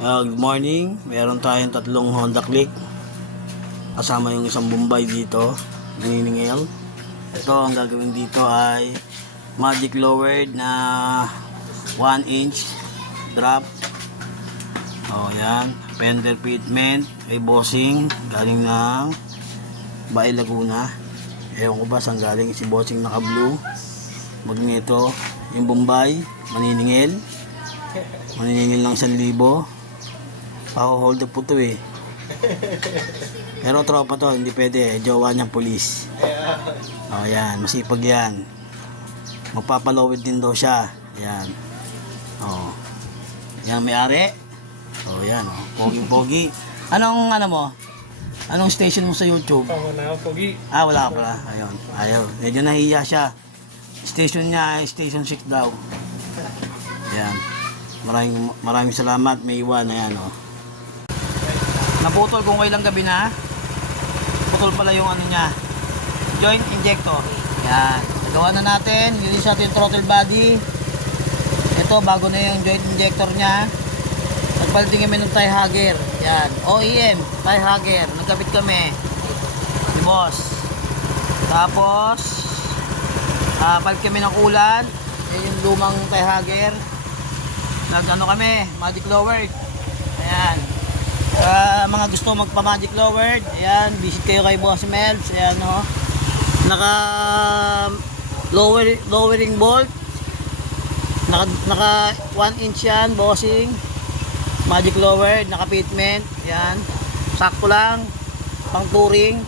Good morning. Meron tayong tatlong Honda Click. Kasama yung isang Bombay dito. Naniningil. Ito, ang gagawin dito ay magic lowered na 1 inch drop. Yan. Fender fitment. Ay bossing. Galing ng Bae Laguna. Ewan ko ba saan galing si bossing naka blue. Magneto. Yung Bombay. Maniningil. Maniningil ng 1,000. Hold up po to eh. Pero tropa to, hindi pwede. Jowa niyang pulis. Yan, masipag yan. Magpapalawid din daw siya. Yan. Yan may-ari. Yan. Pogi-pogi. Anong mo? Anong station mo sa YouTube? Wala ako, pogi. Wala ka pala. Ayun. Ayaw. Medyo nahiya siya. Station niya ay Station 6 daw. Yan. Maraming salamat. May iwan. Ayan naputol kung kailang gabi na. Putol pala yung ano niya, joint injector. Yan, nagawa na natin. Release natin yung throttle body. Ito bago na yung joint injector niya. Nagpalitin kami ng tie hugger. Yan, OEM tie hugger. Nagkabit kami ni boss. Tapos palit kami ng ulan. Yan yung lumang tie hugger. Nagano kami, magic lowered. Ayan. Mga gusto magpa-magic lowered, ayan, visit kayo kay Boss Melbs. Ayan naka lowering bolt, naka 1 inch yan, bossing, magic lowered, naka fitment. Ayan, sakto lang, pang touring,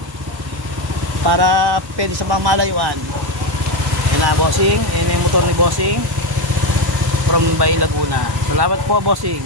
para pwede sa pangmalayuan. Ayan na bossing, ayan yung motor ni bossing from Bae Laguna. Salamat po bossing.